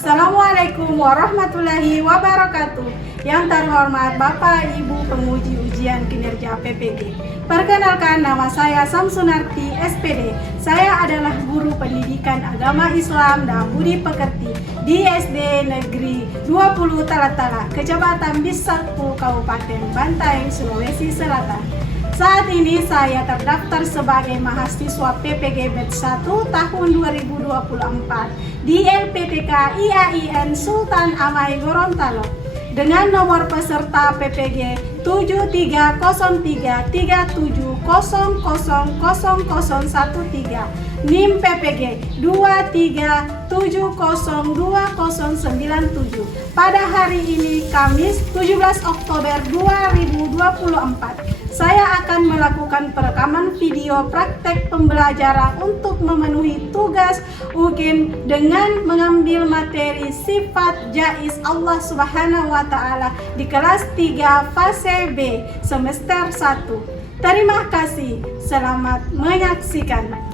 Assalamualaikum warahmatullahi wabarakatuh. Yang terhormat Bapak Ibu penguji ujian kinerja PPG. Perkenalkan, nama saya Samsunarti SPD. Saya adalah guru pendidikan agama Islam dan budi pekerti di SD Negeri 20 Talatala, Kecamatan Bisakpu, Kabupaten Bantaeng, Sulawesi Selatan. Saat ini saya terdaftar sebagai mahasiswa PPG Batch 1 tahun 2024 di LPTK IAIN Sultan Amai Gorontalo dengan nomor peserta PPG 730377000013, NIM PPG 23702097. Pada hari ini Kamis 17 Oktober 2024. Saya akan melakukan perekaman video praktek pembelajaran untuk memenuhi tugas UGM dengan mengambil materi sifat jaiz Allah Subhanahu wa Ta'ala di kelas 3 fase B semester 1. Terima kasih, selamat menyaksikan.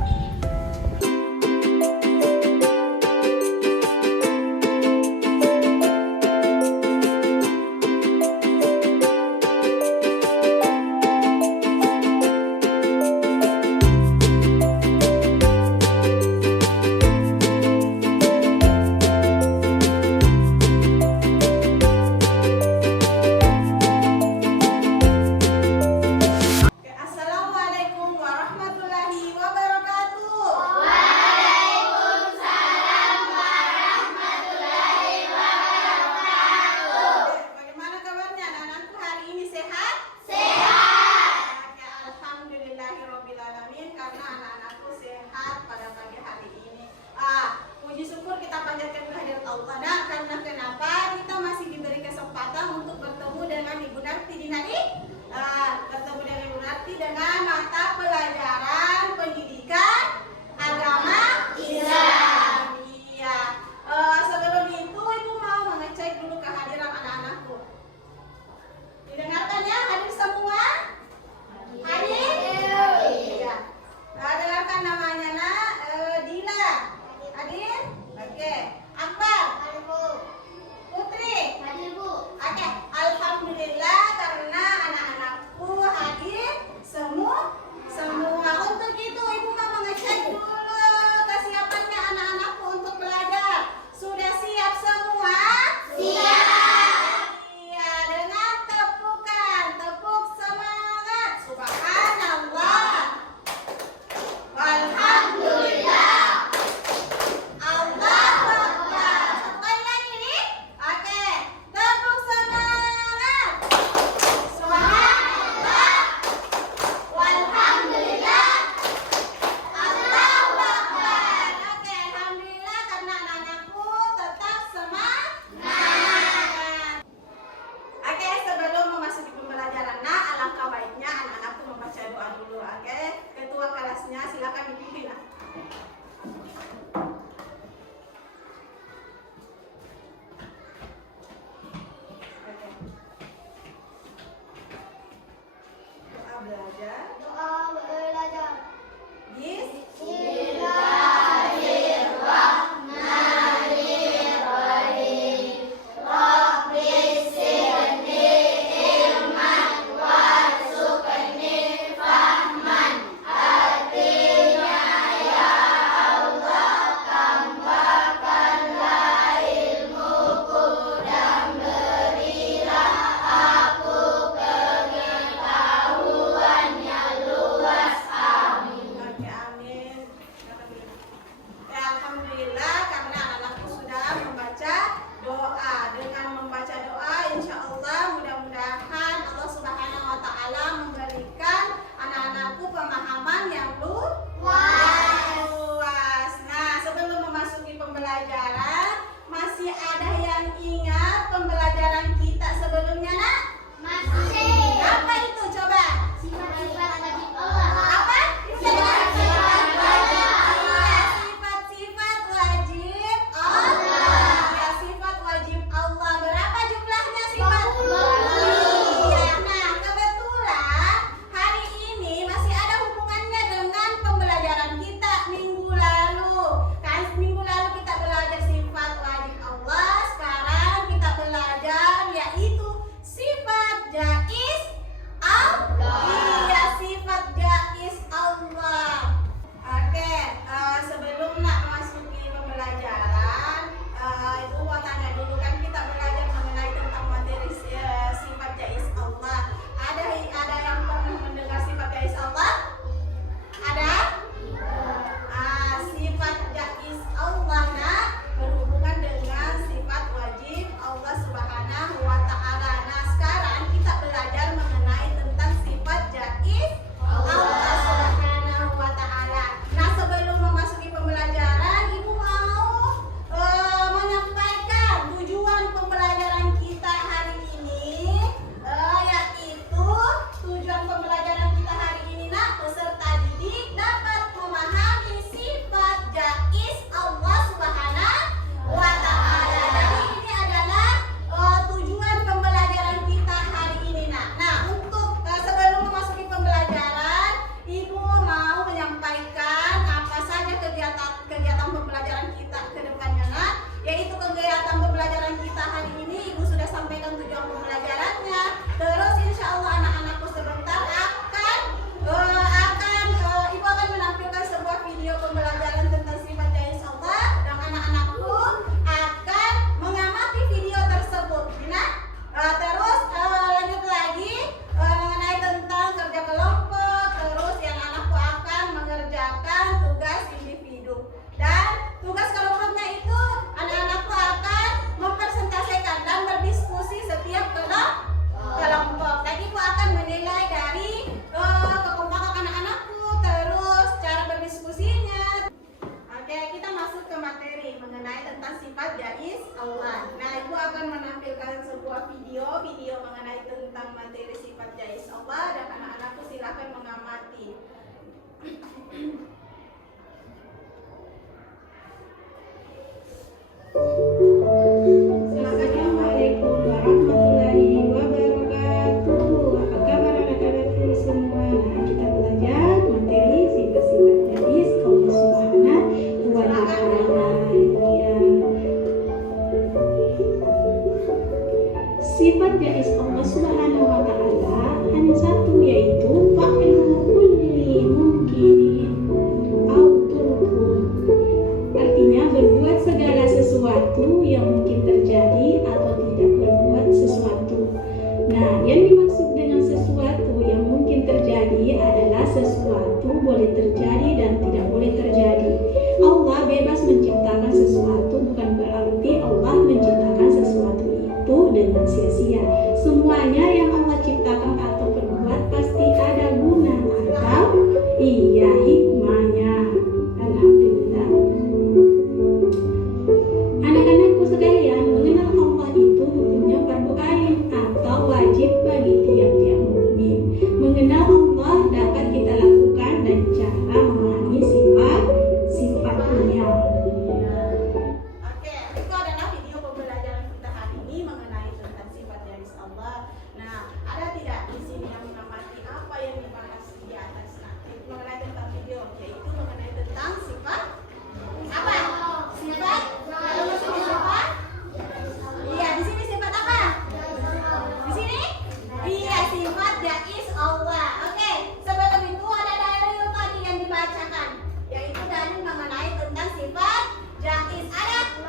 Jais Allah. Nah, Ibu akan menampilkan sebuah video mengenai tentang materi sifat Jais Allah, dan anak-anakku silakan mengamati. Assalamualaikum warahmatullahi wabarakatuh. Apa kabar anak-anakku semua? Nah, kita belajar materi sifat-sifat Jais Allah Subhanahu wa Ta'ala. Sifat Jais Allah Subhanahu wa Ta'ala hanya satu, yaitu fa'ilu kulli mungkinin au turkun. Artinya berbuat segala sesuatu yang mungkin terjadi atau tidak berbuat sesuatu. Nah, yang dimaksud dengan sesuatu yang mungkin terjadi adalah sesuatu boleh terjadi dan tidak boleh terjadi. Allah bebas menciptakan sesuatu, bukan berarti Allah menciptakan sesuatu itu dengan sia-sia. Semuanya yang Allah ciptakan atau perbuat pasti ada guna atau hikmahnya. Alhamdulillah. Anak-anakku sekalian, mengenal Allah itu hukumnya fardu ain atau wajib bagi tiap-tiap mukmin. Mengenal Allah dapat kita lakukan dan cara memahami sifat-sifatnya. Oke, itu adalah video pembelajaran kita hari ini mengenai tentang sifat Jais Allah. Nah, ada tidak di sini yang mengamati apa yang dibahas di atas? Nah, mengenai tentang video, yaitu mengenai tentang sifat apa? Sifat? Iya, di sini sifat apa? Di sini? Iya, sifat Jais Allah. Oke, sebelum itu ada dalil tadi yang dibacakan, yaitu dalil mengenai tentang sifat Jais.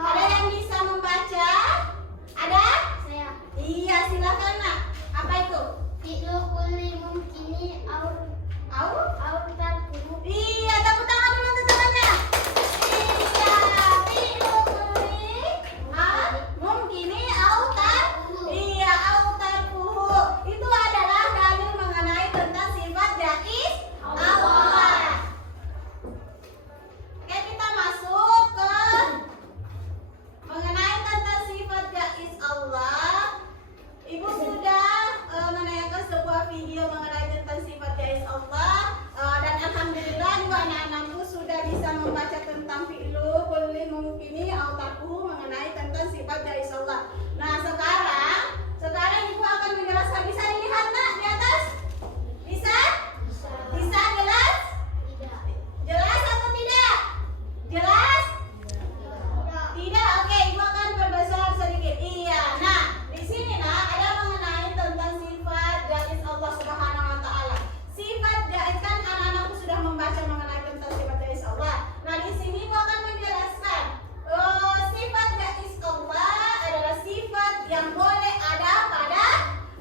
Ada yang bisa membaca? Ada? Saya. Iya, silakan nak. Apa itu? Fi'lu kulli mumkini au tarkuhu. Iya, tepuk tangan dulu untuk temannya. Iya, fi'lu kulli mumkini autar. Iya, autarkuhu. Itu adalah dalil mengenai tentang sifat Jais Allah. Oke, kita masuk ke mengenai tentang sifat Jais Allah. Ibu sudah menayangkan sebuah video mengenai tentang sifat Jais Allah, dan alhamdulillah juga anak-anakku sudah bisa membaca tentang fi'lu kulli mumkini au tarkuhu mengenai tentang sifat Jais Allah. Nah, sekarang Ibu akan menjelaskan. Bisa dilihat nak di atas? Bisa? Bisa jelas? Tidak. Jelas atau tidak? Jelas? Tidak. Oke, Ibu akan berbesar sedikit. Iya. Nah, di sini nak ada mengenai tentang sifat Jais Allah Subhanahu wa Ta'ala. Sifat Jais, kan anak-anakku sudah membaca mengenai tentang sifat Jais Allah. Nah, di sini Ibu akan menjelaskan sifat Jais Allah adalah sifat yang boleh ada pada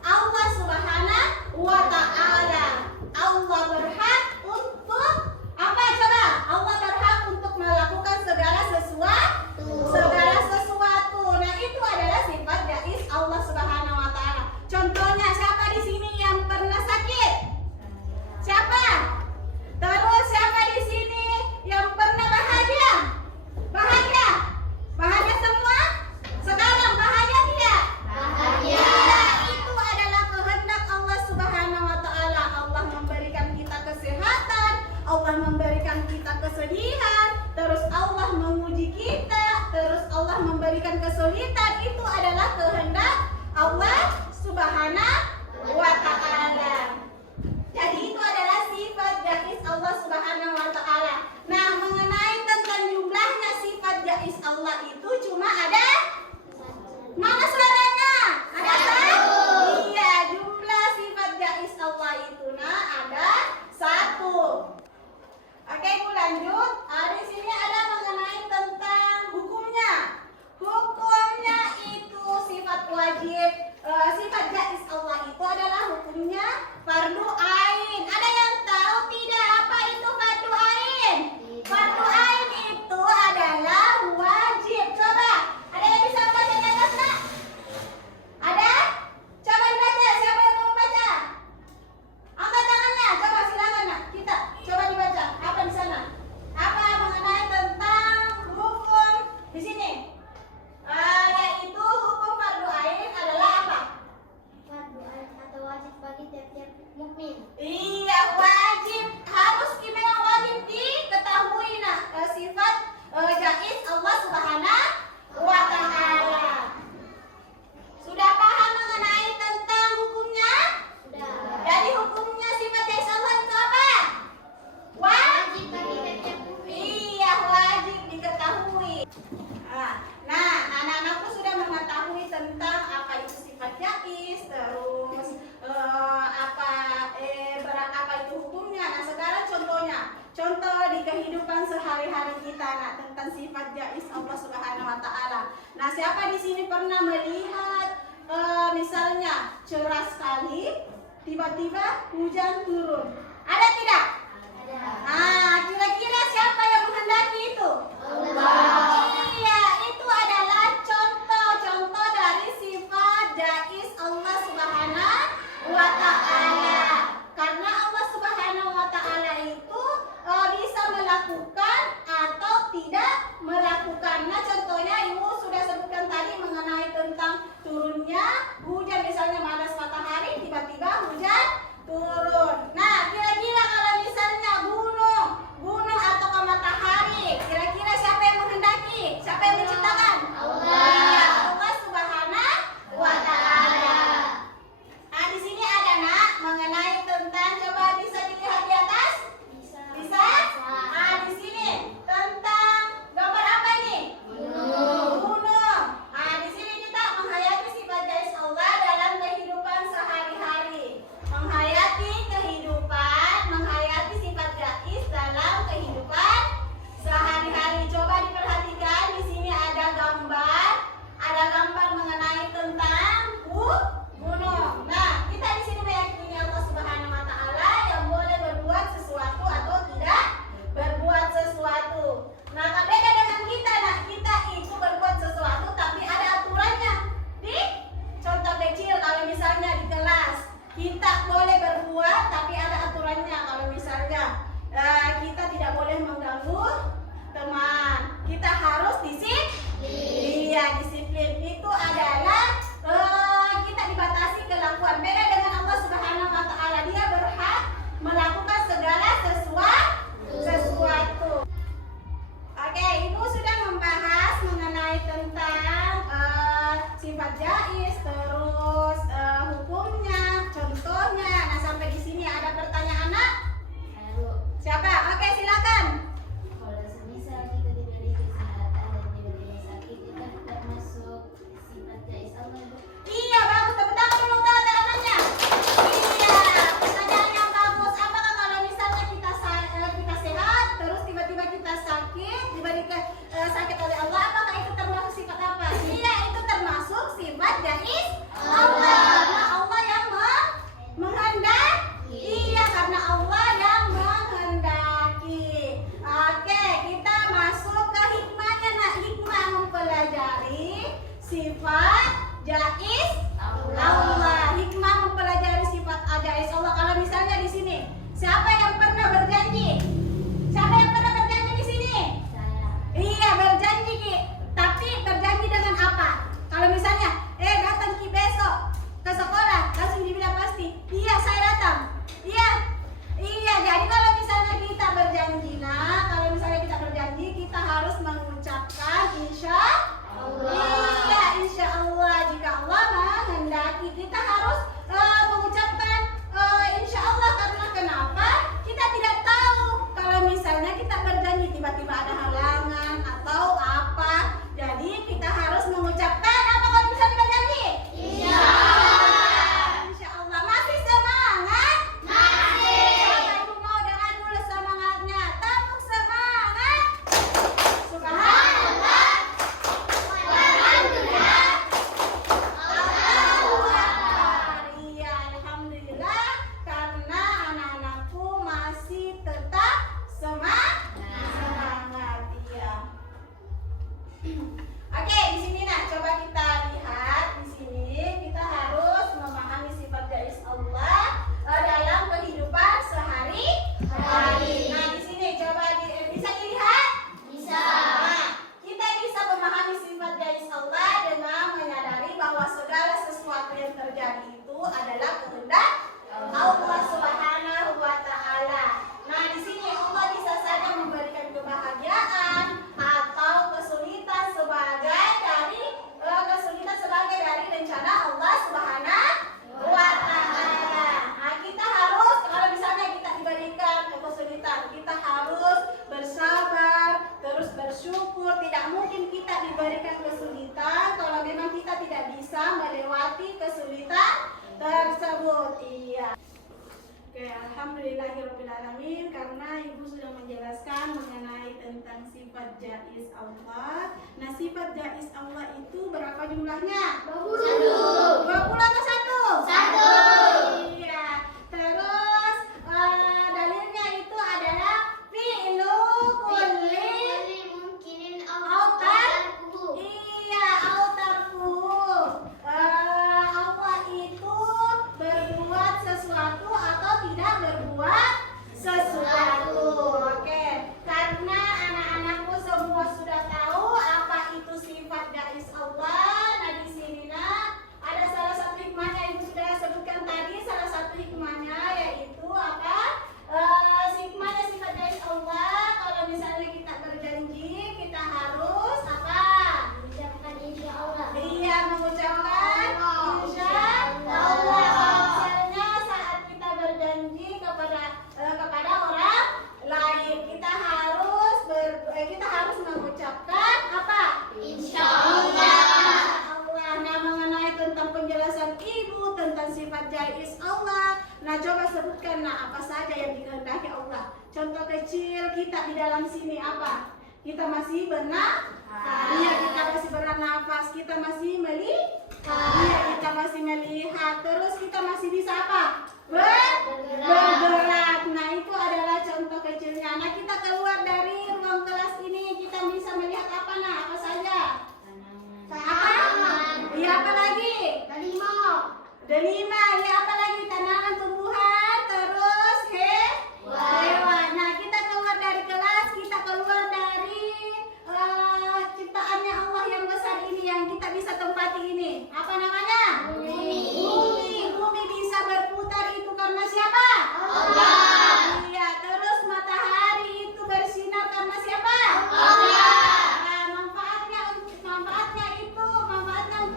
Allah Subhanahu wa Ta'ala. Allah berhak untuk apa coba? Allah berhak untuk melakukan segala sesuatu. Nah, itu adalah sifat Jais Allah Subhanahu wa Ta'ala. Contohnya, siapa di sini yang pernah sakit? Siapa? Terus siapa di sini yang pernah bahagia? Bahagia semua? Sekarang bahagia tidak? Bahagia. Itu adalah kehendak Allah Subhanahu wa Ta'ala. Allah memberikan kita kesehatan, Allah memberikan kita kesedihan, terus Allah menguji kita, terus Allah memberikan kesulitan. Itu adalah kehendak Allah Subhanahu wa Ta'ala. Jadi itu adalah sifat Jais Allah Subhanahu wa Ta'ala. Nah, mengenai tentang jumlahnya sifat Jais Allah itu cuma ada mana suaranya? Ada satu. Iya, jumlah sifat Jais Allah itu nah ada satu. Oke, Ibu lanjut. Di sini ada mengenai tentang hukumnya. Hukumnya itu sifat wajib. Sifat Jais Allah itu adalah hukumnya fardu ain. Ada yang tahu tidak apa itu fardu ain? Fardu ain itu adalah wajib. Coba, ada yang Iya, wajib. Harus memang wajib diketahui sifat jaiz Allah Subhanahu wa Ta'ala. Sudah paham mengenai tentang hukumnya? Sudah. Jadi hukumnya sifat jaiz Allah itu apa? Wajib bagi setiap mukmin. Iya, wajib diketahui. Nah, anak-anakku sudah mengetahui tentang apa itu sifat jaiz, terus apa itu hukumnya. Nah, sekarang contoh di kehidupan sehari-hari kita tentang sifat jaiz Allah Subhanahu wa Ta'ala. Nah, siapa di sini pernah melihat misalnya cerah sekali, tiba-tiba hujan turun? Ada tidak? Ada. Nah, kira-kira siapa yang menghendaki itu? Iya, itu adalah contoh-contoh dari sifat jaiz Allah Subhanahu wa Ta'ala. Karena Allah Subhanahu wa Ta'ala itu bisa melakukan atau tidak melakukannya. Contohnya Ibu sudah sebutkan tadi mengenai tentang turunnya hujan, misalnya panas matahari, tiba-tiba hujan turun. Nah, kira-kira melewati kesulitan tersebut. Iya. Oke, alhamdulillahirobbilalamin, karena ibu sudah menjelaskan mengenai tentang sifat jaiz Allah. Nah, sifat jaiz Allah itu berapa jumlahnya? 20. 20 atau 1? 1. Iya. Terus dalilnya itu adalah fi'lu kulli Mungkinin autar. tarkuhu. Iya, autarfuhu. Allah itu berbuat sesuatu atau tidak berbuat sesuatu. Oke, karena anak-anakku semua sudah tahu apa itu sifat jaiz Allah. Nah, di sini ada salah satu hikmahnya, ibu sudah sebutkan tadi. Salah satu hikmahnya yaitu apa? Hikmahnya sifat jaiz Allah, kalau misalnya kita berjanji, kita harus apa? Ucapkan insya Allah. Iya, mengucapkan insya Allah. Kalau misalnya saat kita berjanji kepada orang lain, kita harus mengucapkan apa? Insya Iya, Allah. Allah. Nah, mengenai tentang penjelasan ibu tentang sifat jaiz Allah, nah coba sebutkan apa saja yang dikehendaki Allah. Contoh kecil kita di dalam sini apa? Kita masih bernafas. Iya, kita masih bernafas. Kita masih melihat. Iya, kita masih melihat. Terus kita masih bisa apa? Bergerak. Nah, itu adalah contoh kecilnya. Nah, kita keluar dari ruang kelas ini, kita bisa melihat apa? Nah, apa saja? Apa? Iya, apa lagi? Delima. Ya, apa lagi? Tanaman, tumbuhan, terus hewan. Nah, kita keluar dari kelas, kita keluar dari ciptaannya Allah yang besar ini, yang kita bisa tempati ini. Apa namanya? Bumi bisa berputar itu karena siapa? Allah. Iya, terus matahari itu bersinar karena siapa? Allah. Nah, manfaatnya untuk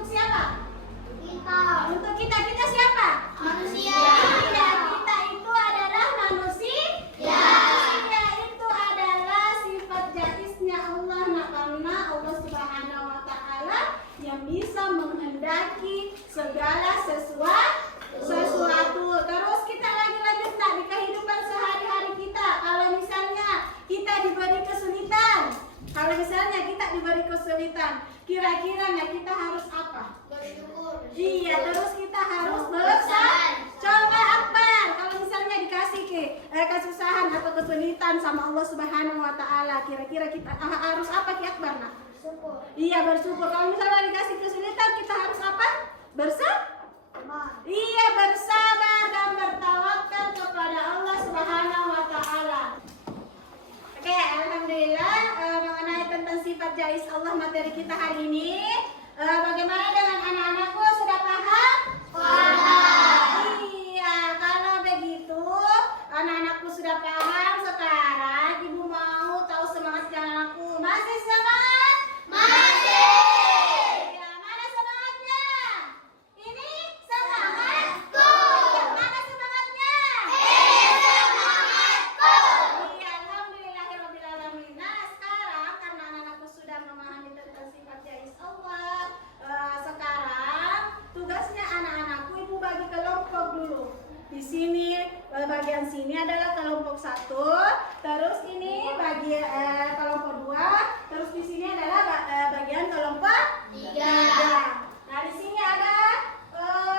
siapa? Kita Untuk kita siapa? manusia. Iya, kita itu adalah manusia. Ya. Iya, itu adalah sifat jaiznya Allah. Nah, karena Allah Subhanahu wa Ta'ala yang bisa menghendaki segala sesuatu. Terus kita lanjut di kehidupan sehari-hari kita. Kalau misalnya kita diberi kesulitan, kira-kira kita harus apa? Bersyukur. Iya, terus kita harus bersabar. Coba Akbar, kalau misalnya dikasih kesusahan atau kesulitan sama Allah Subhanahu wa Ta'ala, kira-kira kita harus apa Ki Akbar? Nah? Syukur. Iya, bersyukur. Kalau misalnya dikasih kesulitan, kita harus apa? Iya, bersabar dan bertawakal kepada Allah Subhanahu wa Ta'ala. Oke, alhamdulillah mengenai tentang sifat jaiz Allah materi kita hari ini. Bagaimana dengan anak-anakku, sudah paham? Iya, kalau begitu anak-anakku sudah paham, sekarang ibu mau tahu semangatnya anak-anakku. Masih semangat? Masih. Ya, mana semangatnya? Ini semangatku. Mana semangatnya? Semangatku. Iya, alhamdulillahirobbilalamin. Nah, sekarang karena anak-anakku sudah memahami tentang sifat jaiz Allah, sekarang tugasnya anak-anakku ibu bagi kelompok dulu. Di sini bagian sini adalah kelompok 1, terus ini bagian kelompok 2, terus di sini adalah bagian kelompok 3. Nah, di sini ada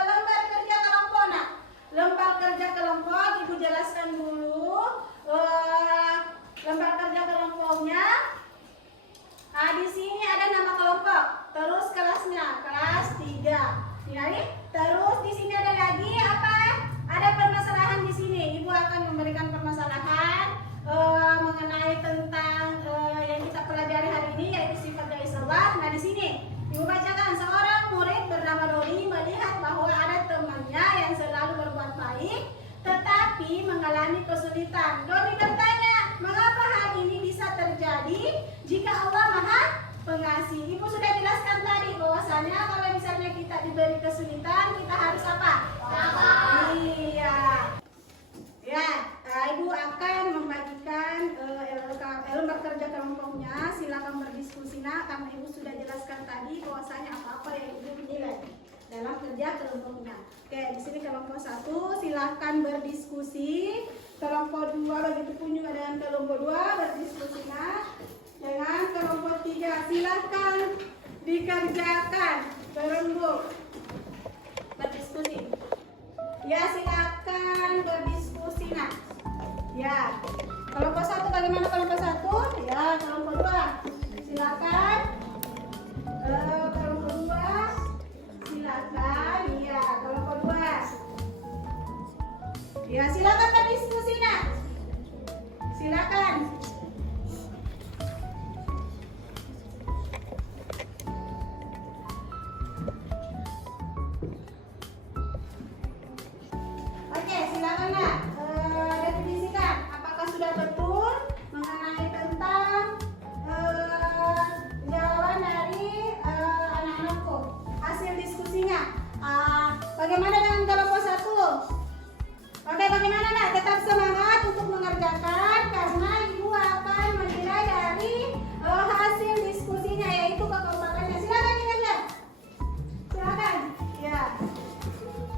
lembar kerja kelompok. Nah, lembar kerja kelompok ibu jelaskan dulu lembar kerja kelompoknya. Nah, di sini ada nama kelompok, terus kelasnya, kelas 3. Ini, terus di sini ada lagi apa? Ada permasalahan di sini. Ibu akan memberikan permasalahan mengenai tentang yang kita pelajari hari ini, yaitu sifat jaiz Allah. Nah, di sini ibu bacakan, seorang murid bernama Doni melihat bahwa ada temannya yang selalu berbuat baik, tetapi mengalami kesulitan. Doni bertanya, mengapa hal ini bisa terjadi jika Allah Maha Pengasih? Ibu sudah jelaskan tadi bahwasanya kalau misalnya kita diberi kesulitan, kita harus apa? Sabar. Iya. Ya, ibu akan membagikan lembar kerja kelompoknya. Silakan berdiskusi, karena ibu sudah jelaskan tadi bahwasanya apa-apa yang ibu nilai dalam kerja kelompoknya. Oke, di sini kelompok 1 silahkan berdiskusi. Kelompok 2 begitu pun juga dengan kelompok 2 berdiskusinya. Dengan kelompok 3 silahkan dikerjakan berembuk berdiskusi. Ya, silakan berdiskusi nak. Ya, kelompok 1 bagaimana kelompok 1? Ya, kelompok 2 silakan. Kelompok 2 silakan. Ya, kelompok 2. Ya, silakan berdiskusi nak. Silakan. Oke, silakan nak. Definisikan apakah sudah betul mengenai tentang jawaban dari anak-anakku. Hasil diskusinya. Bagaimana dengan kelompok 1? Oke, bagaimana nak? Tetap semangat untuk mengerjakan karena ibu akan menilai dari hasil diskusinya, yaitu kekompakannya. Silakan dikerja. Silakan. Ya.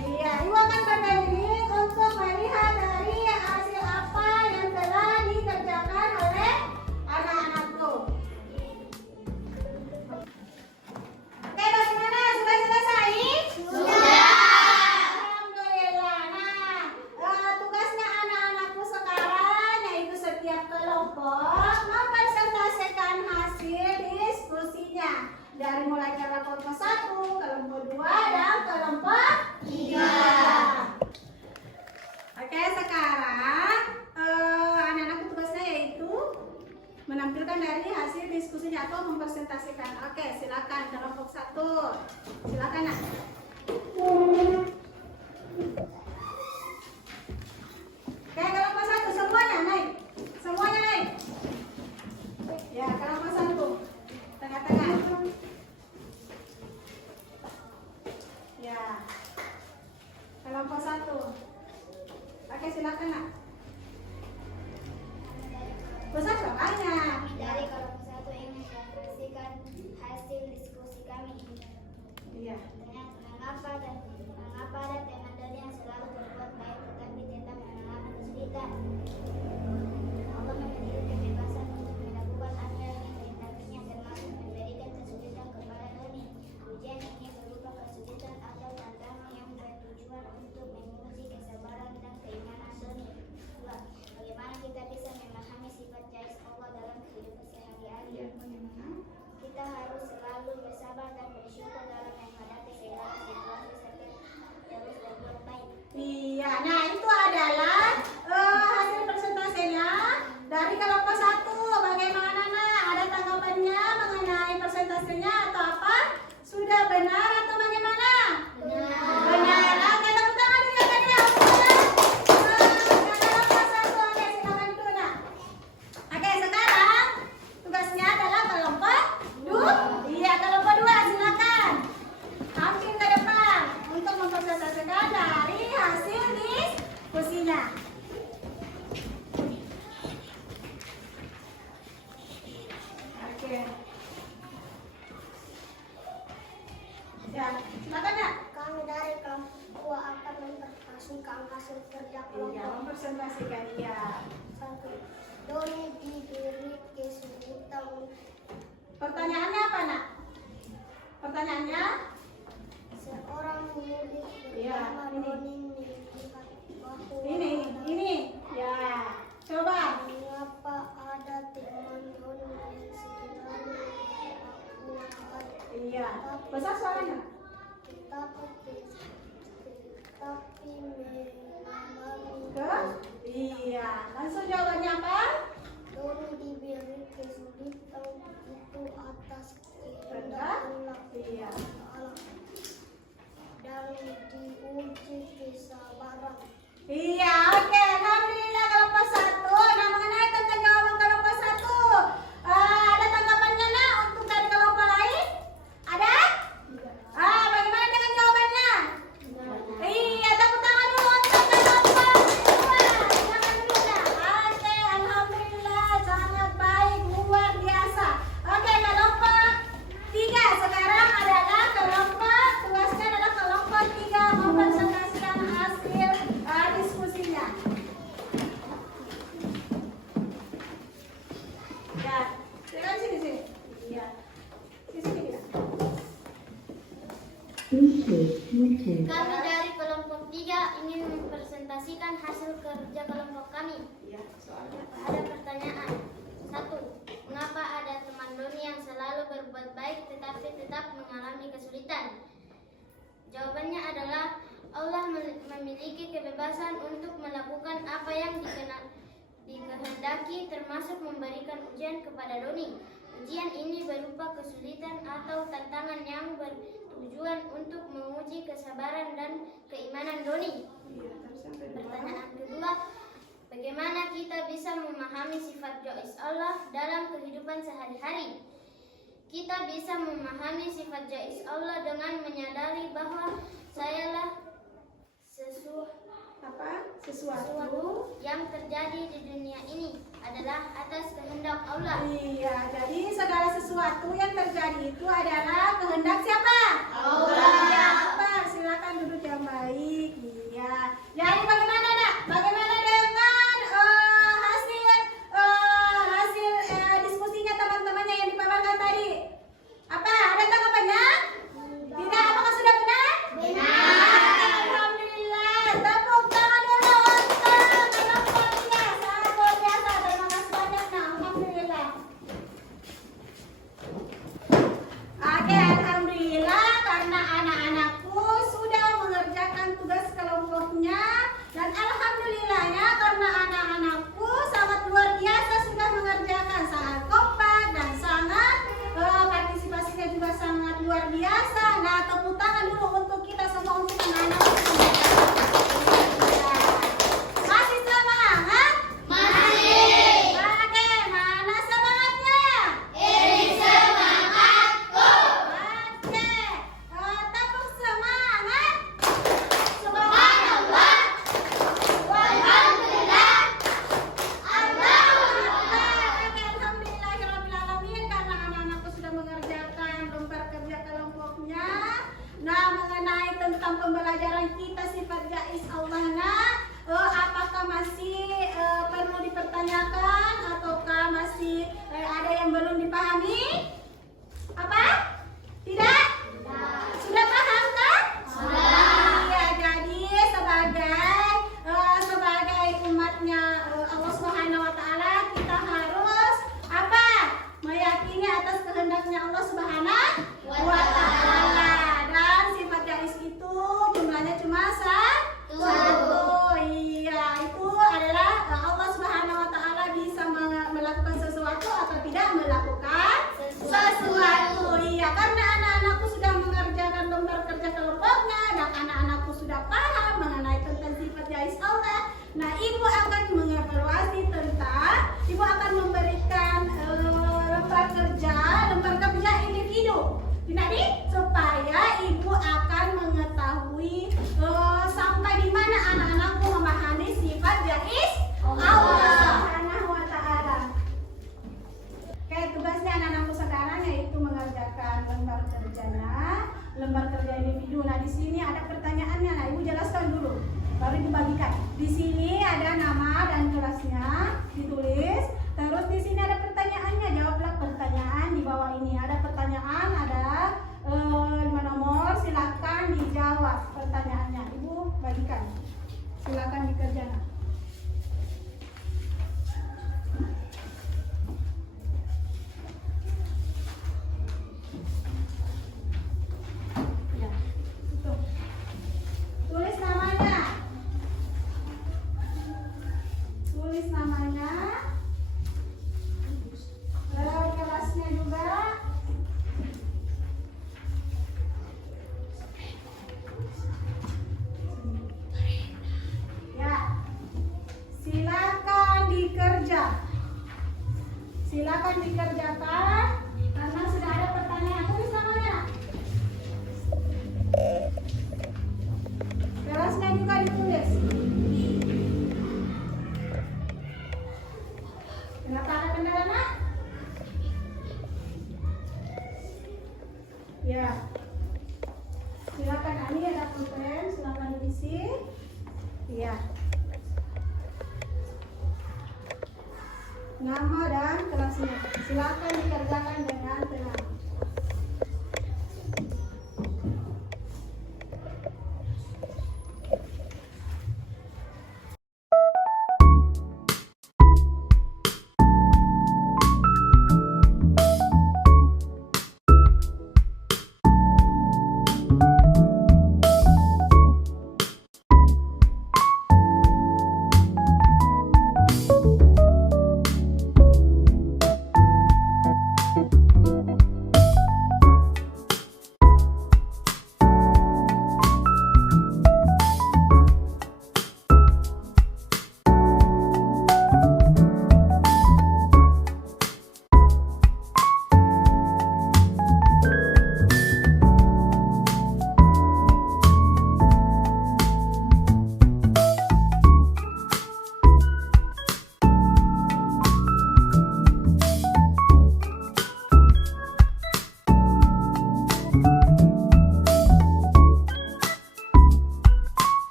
Iya, ibu akan berbagi untuk melihat dari hasil apa yang telah dikerjakan oleh anak-anakku. Oke, bagaimana? Sudah selesai? Sudah. Alhamdulillah. Nah, tugasnya anak-anakku sekarang yaitu setiap kelompok mempresentasikan hasil diskusinya dari mulai kelompok 1, kelompok 2, dan kelompok 3. Oke, sekarang anak-anakku tugasnya yaitu menampilkan dari hasil diskusinya atau mempresentasikan. Oke, silakan kelompok 1. Silakan nak. Oke, kelompok 1 semuanya naik. Semuanya naik. Ya, kelompok 1. Tengah-tengah. Ya. Kelompok 1. Oke, silakan nak. Besar soalnya. Dari kelompok 1 ingin mempresentasikan hasil diskusi kami. Iya. Mengapa ada teman yang selalu berbuat baik tetapi tetap mengalami kesulitan. Allah memberi kebebasan untuk melakukan apa yang dikehendakinya termasuk memberikan kesulitan kepada Doni. Ujian ini berupa kesulitan atau tantangan yang bertujuan untuk menguji kesabaran dan keimanan Doni. 2. Bagaimana kita bisa memahami sifat jais Allah dalam kehidupan sehari-hari? Kita harus selalu bersabar dan bersyukur dalam menghadapi segala situasi serta terus berbuat baik. Iya, nah itu adalah hasil presentasinya dari kelompok 1. Bagaimana nak? Ada tanggapannya mengenai presentasinya atau apa? Sudah benar atau bagaimana? Benar. Benar. Oke, tepuk tangan dulu ya. Kelompok 1. Oke, silakan dulu nak. Oke, sekarang tugasnya adalah kelompok 2. Iya, kelompok 2 silakan. Hampir ke depan untuk mempresentasikan dari hasil diskusinya. Oke. Ya, silakan ya. Kami dari kelompok 2 akan mempresentasikan hasil kerja Iya, kelompok. mempresentasikan ya. 1. Doni diberi kesulitan. Pertanyaannya apa nak? Pertanyaannya? Seorang pemudik Iya, bernama ini. Doni melihat bahwa Ini. Ya, coba. mengapa ada teman Doni yang sebenarnya melakukan Iya, besar suaranya. tetapi mengalami Ke? Iya, langsung jawabannya apa? Doni diberi kesulitan itu atas kehendak Kehendak? Allah Iya. Ta'ala dan diuji kesabaran. Iya, oke. Alhamdulillah kelompok 1. Nah, mengenai tentang jawaban kelompok 1. Ada tanggapannya nak untuk dari kelompok lain? Ada? Bagaimana dengan jawabannya? Iya, tepuk tangan dulu untuk kelompok 2. Silakan dulu nak. Oke, alhamdulillah sangat baik, luar biasa. Oke, kelompok 3 sekarang adalah kelompok tugasnya adalah kelompok Kami dari kelompok 3 ingin mempresentasikan hasil kerja kelompok kami. Ada pertanyaan. 1. Mengapa ada teman Doni yang selalu berbuat baik tetapi tetap mengalami kesulitan? Jawabannya adalah Allah memiliki kebebasan untuk melakukan apa yang dikehendaki, termasuk memberikan ujian kepada Doni. Ujian ini berupa kesulitan atau tantangan yang bertujuan untuk menguji kesabaran dan keimanan Doni. Pertanyaan kedua, bagaimana kita bisa memahami sifat Jais Allah dalam kehidupan sehari-hari? Kita bisa memahami sifat Jais Allah dengan menyadari bahwa sayalah sesuatu yang terjadi di dunia ini adalah atas kehendak Allah. Iya, jadi segala sesuatu yang terjadi itu adalah kehendak siapa? Allah. Ya, apa? Silakan duduk yang baik. Iya. Jadi bagaimana nak? Bagaimana dengan hasil diskusinya teman-temannya yang dipaparkan tadi? Apa? Ada tanggapannya? Tidak. Apakah sudah benar? Benar. Alhamdulillah. Tepuk tangan dulu untuk kelompoknya. Sangat luar biasa. Terima kasih banyak nak. Alhamdulillah. Oke, alhamdulillah karena anak-anakku sudah mengerjakan tugas kelompoknya dan alhamdulillahnya karena anak-anakku sangat luar biasa sudah mengerjakan, sangat kompak dan sangat partisipasinya juga sangat luar biasa. Nah, tepuk tangan dulu untuk kita semua, untuk anak-anak. Masih semangat? Masih. Oke, mana semangatnya? Ini semangatku. Oke, tepuk semangat. Subhanallah. Walhamdulillah. Allahu Akbar. Oke, alhamdulillahirrahmanirrahim karena anak-anakku sudah mengerjakan lembar kerja kelompoknya. Nah, mengenai tentang pembelajaran kita sifat Jais Allah, apakah masih perlu dipertanyakan ataukah masih ada yang belum dipahami? Apa? Tidak? Sudah paham kan? Sudah. Ya, jadi sebagai umatnya Allah Subhanahu wa taala, kita harus apa? Meyakini atas kehendaknya Allah Subhanahu wa taala. Dan sifat Jais itu jumlahnya cuma satu. Iya, itu adalah Allah Subhanahu wa taala bisa melakukan sesuatu atau tidak melakukan sesuatu. Iya, karena anak-anakku sudah mengerjakan lembar kerja kelompoknya dan anak-anakku sudah paham mengenai tentang sifat Jais Allah. Nah, ibu akan mengevaluasi tentang, ibu akan memberikan lembar kerja individu. Jadi supaya ibu akan mengetahui sampai di mana anak-anakku memahami sifat Jais Allah Subhanahu wa taala. Oke, tugasnya anak-anakku sekarang yaitu mengerjakan lembar kerjanya, lembar kerja individu. Nah, di sini ada pertanyaannya. Nah, ibu jelaskan dulu, baru dibagikan. Di sini ada nama dan kelasnya ditulis. Terus di sini ada pertanyaannya, jawablah pertanyaan di bawah ini. Ada pertanyaan, ada 5 nomor, silakan dijawab pertanyaannya. Ibu bagikan, silakan dikerjakan. Ya, itu. Tulis namanya. Tulis namanya. Kelasnya juga. Ya, silakan dikerja. Silakan dikerjakan karena sudah ada pertanyaan. Tulis namanya. Kelasnya juga ditulis. Kenapa ada kendala, nak? Ya, silakan. Ini ada pulpen, silakan diisi. Ya, nama dan kelasnya silakan dikerjakan dengan tenang.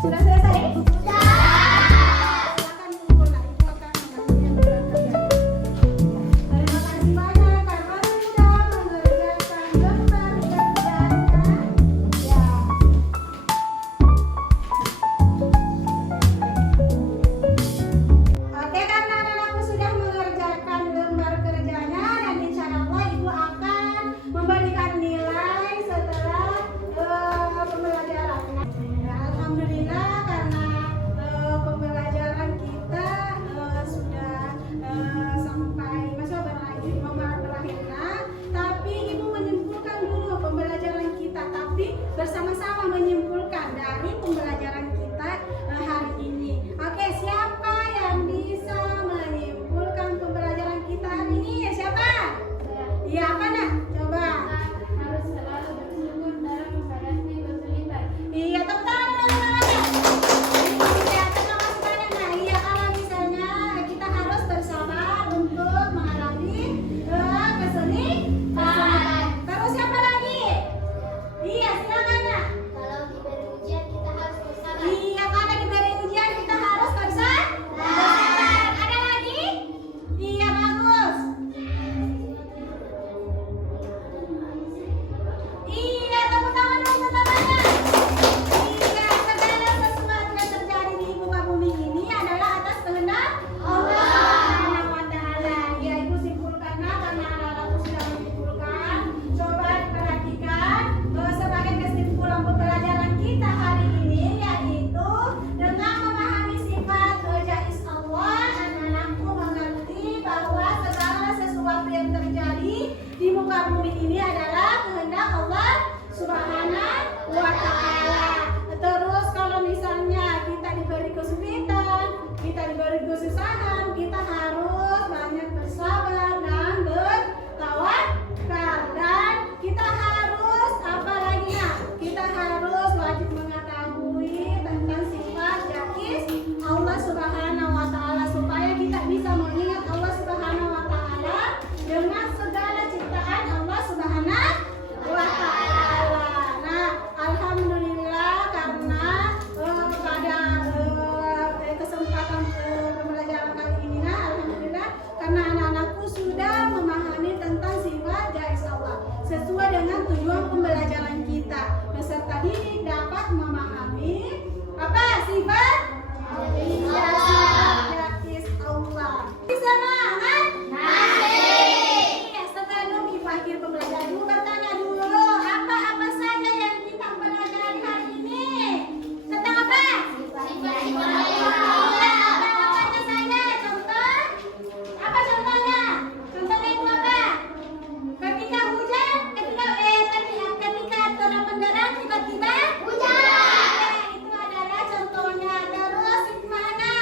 Sudah selesai? Silakan kumpul, nah ibu akan mengambil beban kerja. Terima kasih banyak karena sudah mengerjakan lembar kerjanya. Ya. Oke, karena anak-anakku sudah mengerjakan lembar kerjanya dan insya Allah ibu akan memberikan nilai setelah pembelajaran. Ya, alhamdulillah karena pembelajaran kita sudah sampai masa berakhirnya. Tapi ibu menyimpulkan dulu pembelajaran kita, tapi bersama-sama menyimpulkan dari pembelajaran kita hari ini. Oke, siapa yang bisa menyimpulkan pembelajaran kita hari ini? Siapa? Iya, apa nak? Coba. Harus selalu bersyukur dalam menghadapi kesulitan. Iya, tepuk tangan teman-teman. Iya, terima kasih banyak. Nah, iya kalau misalnya kita harus bersabar untuk menghadapi kesulitan. Terus siapa lagi? Iya, silakan nak. Kalau diberi ujian kita harus bersabar. Iya, karena diberi ujian kita harus bersabar. Ada lagi? Iya, bagus. Iya, tepuk tangan dulu teman-teman. Iya, segala sesuatu yang terjadi di muka bumi ini adalah atas kehendak Allah Subhanahu wa Ta'ala. Ya, ibu simpulkan karena anak-anakku sudah menyimpulkan. Coba perhatikan sebagai kesimpulan pembelajaran kita hari ini yaitu dengan memahami sifat jais Allah, anak-anakku mengerti bahwa segala sesuatu yang terjadi di muka bumi ini adalah kehendak Allah Subhanahu wa Ta'ala. Terus kalau misalnya kita diberi kesulitan, kita diberi kesusahan, kita harus banyak bersabar dan bertawakal, dan kita harus apa lagi nak? Kita harus wajib mengetahui tentang sifat jais Allah Subhanahu wa Ta'ala supaya kita bisa mengingat Allah Subhanahu wa Ta'ala dengan segala ciptaan Allah Subhanahu wa Ta'ala. Nah, alhamdulillah karena pada kesempatan pembelajaran kali ini, nah alhamdulillah karena anak-anakku sudah memahami tentang sifat jais Allah sesuai dengan tujuan pembelajaran kita. Peserta didik dapat memahami apa sifat jais Allah. Semangat? Iya, sebelum ibu akhir pembelajaran ibu bertanya dulu apa saja yang kita pelajari hari ini. Tentang apa? Apa saja? Contoh? Apa contohnya? Contohnya ibu apa? Ketika hujan, ketika terang benderang tiba-tiba hujan. Itu adalah contohnya. Terus hikmahnya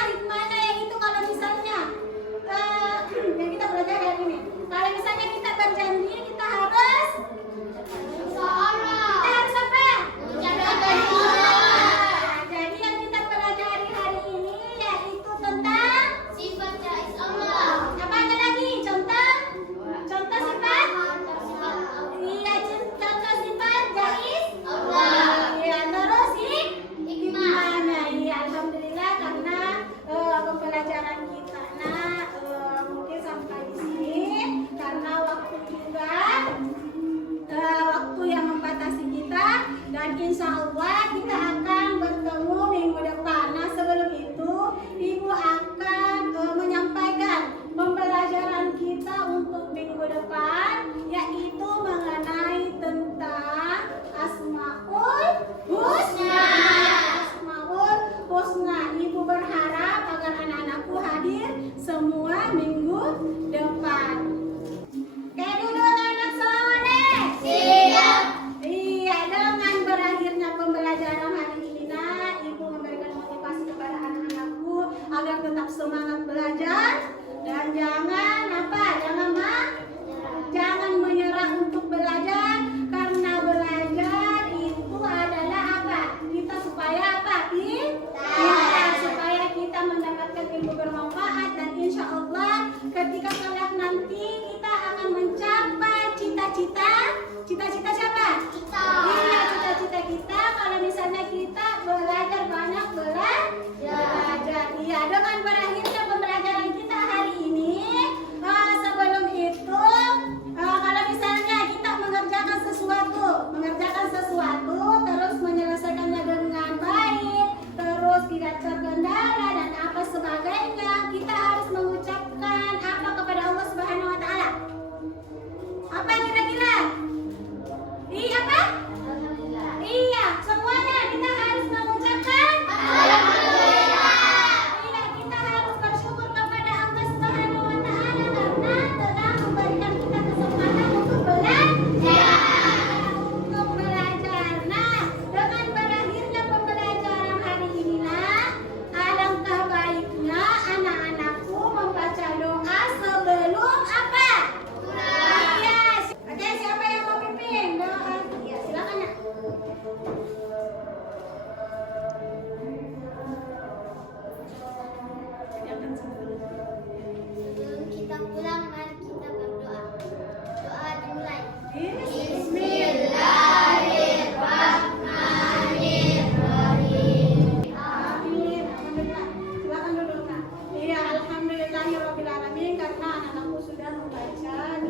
ini karena anak-anakku sudah membaca